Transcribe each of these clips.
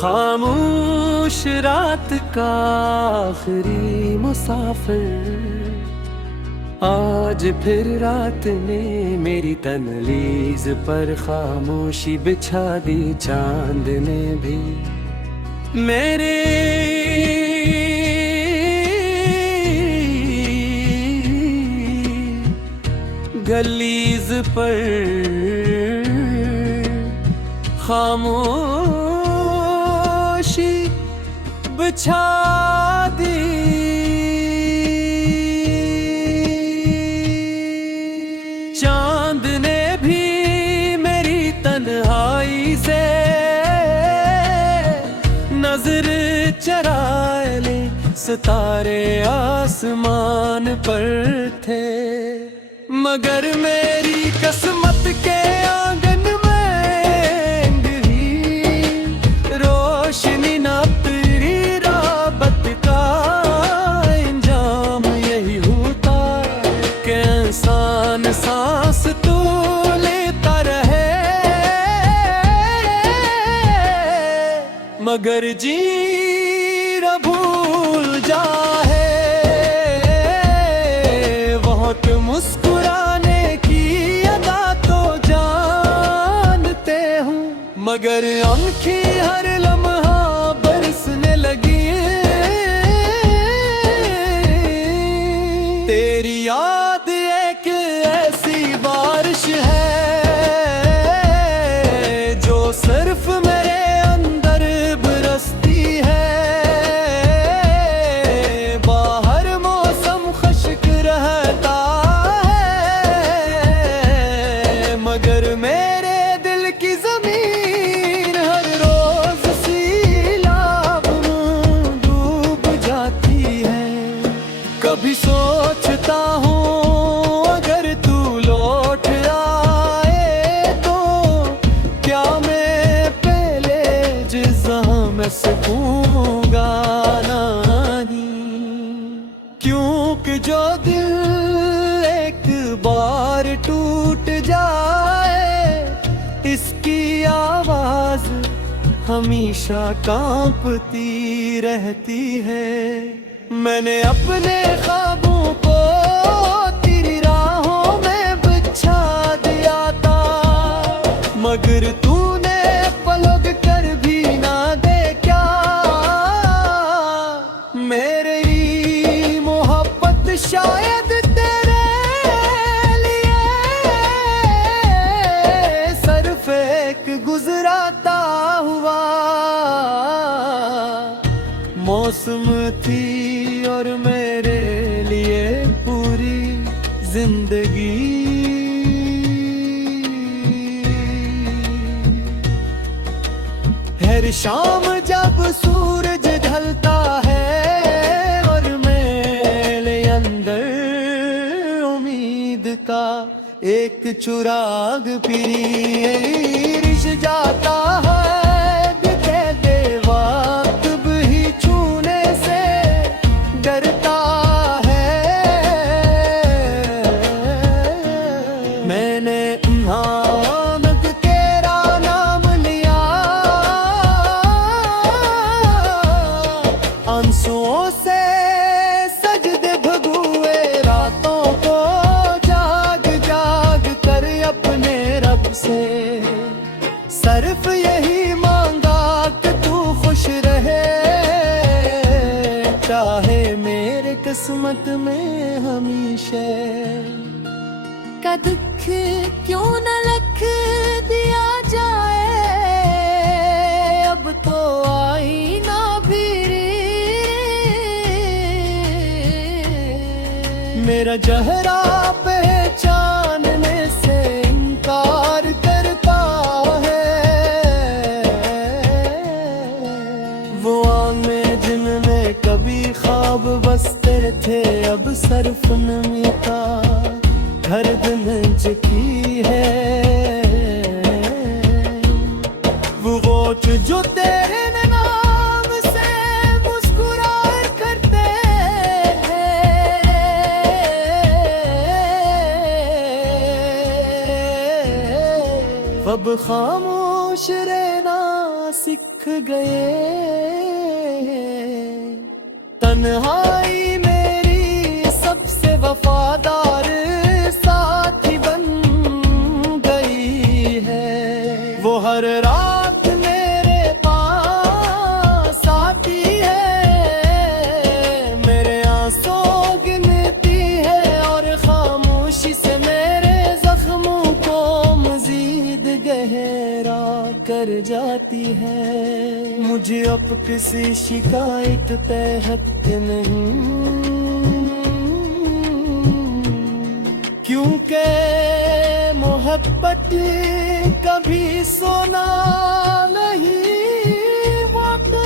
खामोश रात का आखिरी मुसाफिर, आज फिर रात ने मेरी तनलीज पर खामोशी बिछा दी। चांद ने भी मेरे गलीज पर खामोशी बिछा दी। चांद ने भी मेरी तन्हाई से नजर चराए ले, सितारे आसमान पर थे, मगर मेरी किस्मत के आंगन में ही रोशनी ना तेरी राबत का इंजाम यही होता कि इंसान सांस तो लेता रहे, मगर जी भूल जाए। बहुत मुस्कुराने की अदा तो जानते हूँ, मगर उनकी हर लम्हा बरसने लगी। तेरी याद एक ऐसी बारिश है जो सिर्फ मेरे अंदर बरसती है। बाहर मौसम खुश्क रहता है, मगर मेरे दिल की जमीन हर रोज सैलाब में डूब जाती है। कभी सोचता हूँ अगर तू लौट आए तो क्या मैं पहले जहाँ मैं सकूँगा नहीं, क्योंकि जो दिल एक बार टूट जाए इसकी आवाज हमेशा कांपती रहती है। मैंने अपने ख्वाबों को तेरी राहों में बिछा दिया था, मगर तूने पलक कर भी ना देखा। मेरी मोहब्बत शायद तेरे लिए सिर्फ एक गुजराता हुआ मौसम थी और मेरे लिए पूरी जिंदगी। हर शाम जब सूरज ढलता है और मेरे अंदर उम्मीद का एक चिराग पिरिश जाता है। कहते वक्त भी छूने से डरता है। मैंने नानक तेरा नाम लिया, आंसुओं से सजदे भगुए रातों को जाग जाग कर अपने रब से सिर्फ यही मांगा कि तू खुश रहे, चाहे मेरे किस्मत में हमेशा का दुख क्यों न लख दिया जाए। अब तो आई ना फिरी मेरा चेहरा पहचानने से इनकार करता है। वो आंखें जिनमें कभी ख्वाब बसते थे अब सिर्फ नमी का गर्द की है। वो होठ जो तेरे नाम से मुस्कुरा करते हैं, अब खामोश रहना सीख गए। तन्हाई मेरी सबसे वफादार साथी बन गई है। वो हर रात मेरे पास आती है, मेरे आंसू गिनती है और खामोशी से मेरे जख्मों को मजीद गहरा कर जाती है। मुझे अब किसी शिकायत तहत नहीं, क्योंकि मोहब्बत कभी सोना नहीं होता।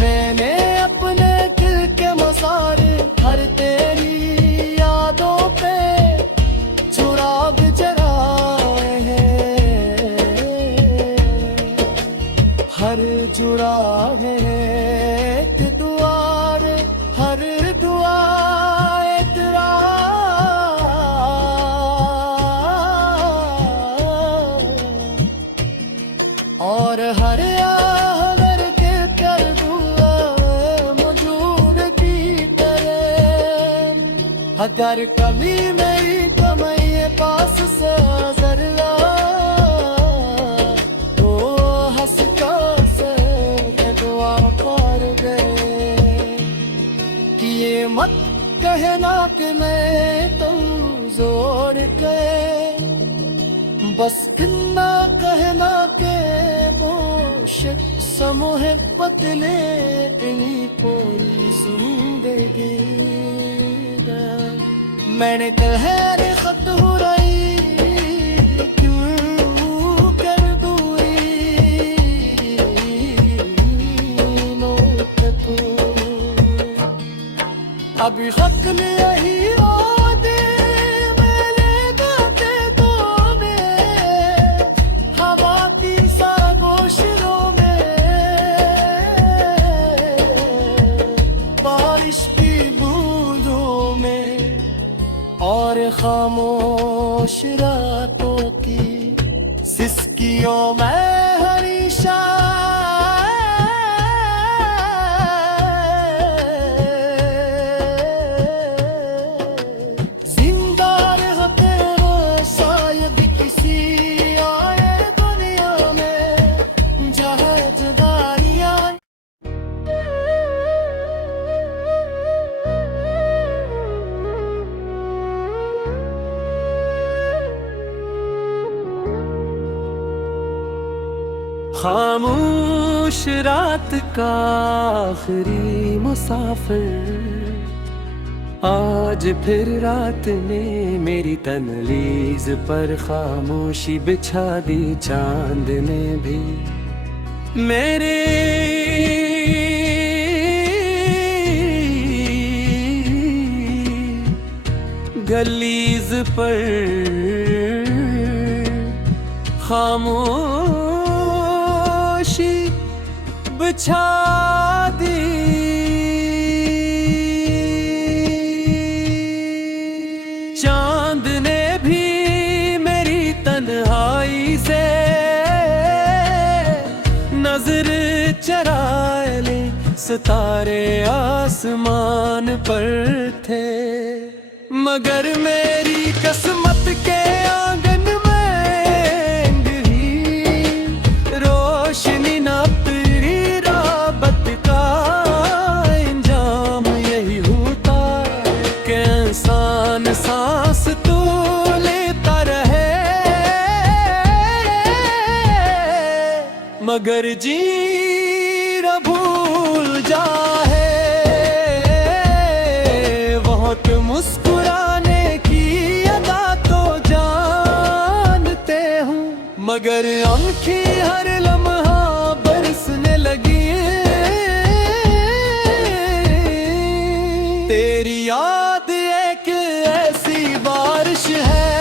मैंने अपने दिल के मसारे हर तेरी यादों पे चुराग जलाए हैं। हर जुराग है एक दुआ रे, हर दुआ एक और हर आदर के कर दुआ मौजूद की तरह। अगर कभी मेरी कमाई पास से नजर ला तो हंस के दुआ कर गए कि ये मत कहना कि मैं तुम जोर के, बस इतना कहना के बोशत समूह पतले इन्हीं कोई जिंदगी। मैंने तहर खत हो रही क्यों कर दूरी नोट तू। अभी हक ने यही और खामोश रातों की सिसकियों में हरीशा। जिंदा रहते हो शायद किसी आए दुनिया में जहाँ जुदाइयाँ। खामोश रात का आखिरी मुसाफिर, आज फिर रात ने मेरी तनलीज पर खामोशी बिछा दी। चांद ने भी मेरे गलीज पर खामोश बिछा दी। चांद ने भी मेरी तन्हाई से नजर चरा ले। सितारे आसमान पर थे मगर मेरी किस्मत के आंगन सांस तू लेता रहे मगर जी न भूल जाए। बहुत मुस्कुराने की अदा तो जानते हूँ मगर आंखें हर लम्हा बरसने लगी। तेरी याद एक ऐसी बारिश है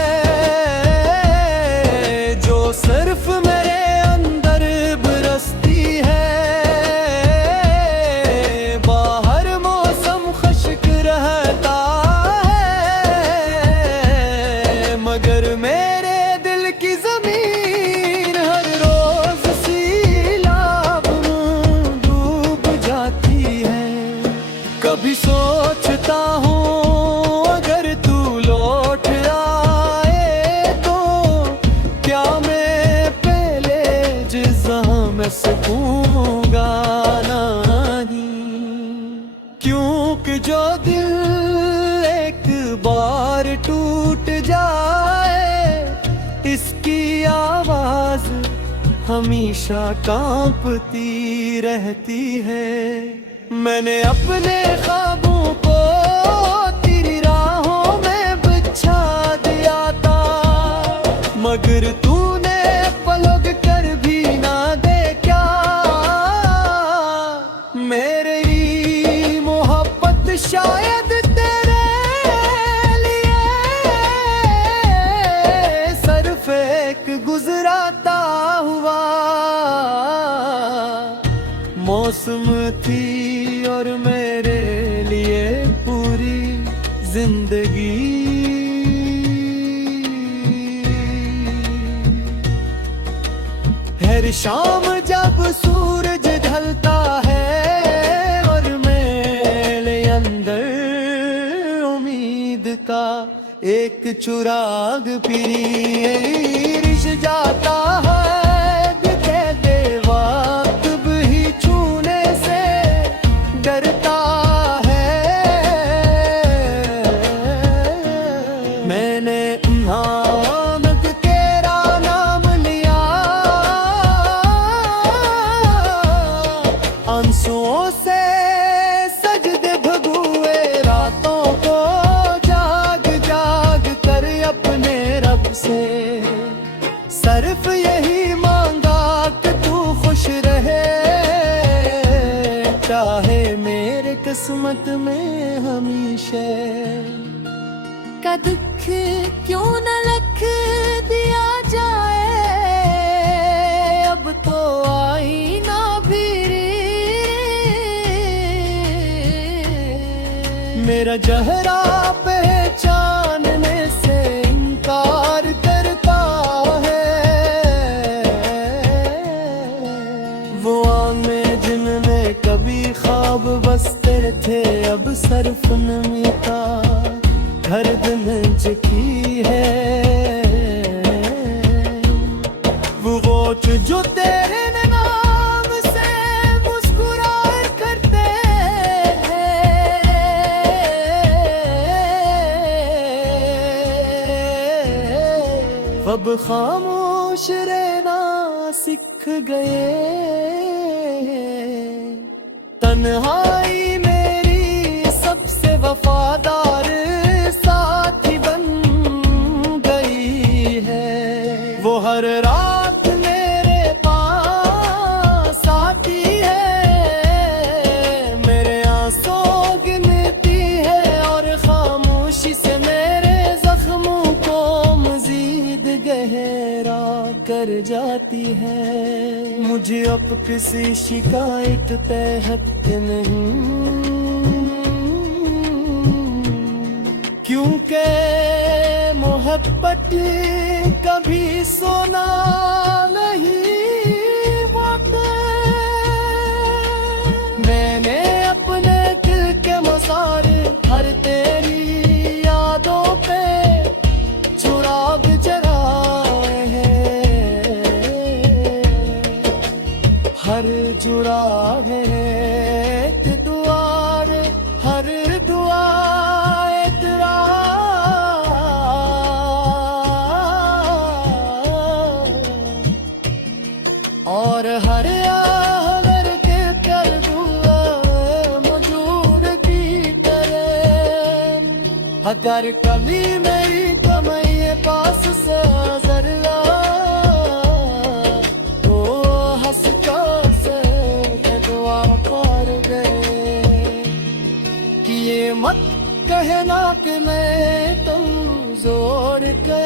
जो सिर्फ मेरे अंदर बरसती है। बाहर मौसम खुश्क रहता है मगर मेरे दिल की जमीन हर रोज कभी सोचता हूँ अगर तू लौट आए तो क्या मैं पहले जिज़्ज़ा में सकूँगा नहीं, क्योंकि जो दिल एक बार टूट जाए इसकी आवाज़ हमेशा कांपती रहती है। मैंने अपने ख्वाबों को तेरी राहों में बिछा दिया था, मगर तूने पलक कर भी ना देखा। मेरी मोहब्बत शायद तेरे लिए सिर्फ एक गुजराता हुआ मौसम थी और मेरे लिए पूरी जिंदगी। हर शाम जब सूरज ढलता है और मेरे अंदर उम्मीद का एक चिराग फिर रिश जाता है। आंसुओं से सजदे भगुए रातों को जाग जाग कर अपने रब से सिर्फ यही मांगा कि तू खुश रहे, चाहे मेरे किस्मत में हमेशा का दुख क्यों न लख दिया जाए, अब तो आई ना फिर मेरा चेहरा पहचानने से इनकार करता है। वो आंखें जिनमें कभी ख्वाब बसते थे अब सिर्फ नमी का धड़कन की है। वो वोट जो तेरे नाम से मुस्कुराए करते अब खामोश रहना सीख गए। तन्हाई मेरी सबसे वफादार साथी बन गई है। वो हर रात मेरे पास आती है, मेरे आंसू गिनती है और खामोशी से मेरे जख्मों को मजीद गहरा कर जाती है। मुझे अब किसी शिकायत तहत नहीं, क्योंकि मोहब्बत कभी सोना नहीं पाते। मैंने अपने दिल के मसारे हर तेरी यादों पे चुराग जलाए हैं, हर चुराग है एक दुआर, हर दुआ तेरा। और हर आहर के कर दुआ मौजूद की तरह, अगर कभी मेरी कमाई पास से जरा तो हंस से दुआ कर गए कि ये मत कहना कि मैं तो जोर के,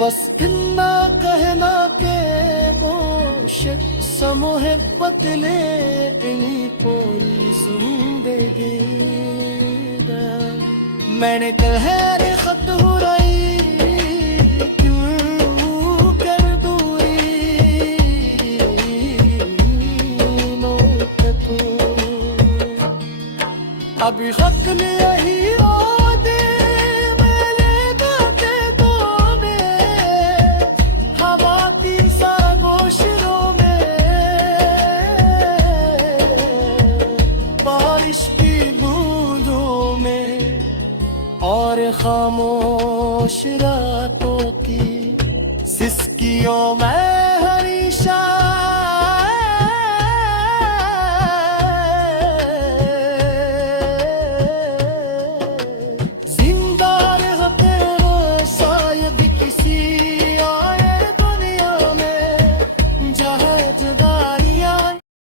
बस इतना कहना के गोशत समोहब्बत ले इन्हीं कोई जिंदगी। मैंने कहर खत हो रही क्यों कर दूरी नोट तू अभी शक्ल यही होते मेरे गाते तो में हवा की सागोशरों में बारिश की बूंदों में और खामोश रातों की सिसकियों में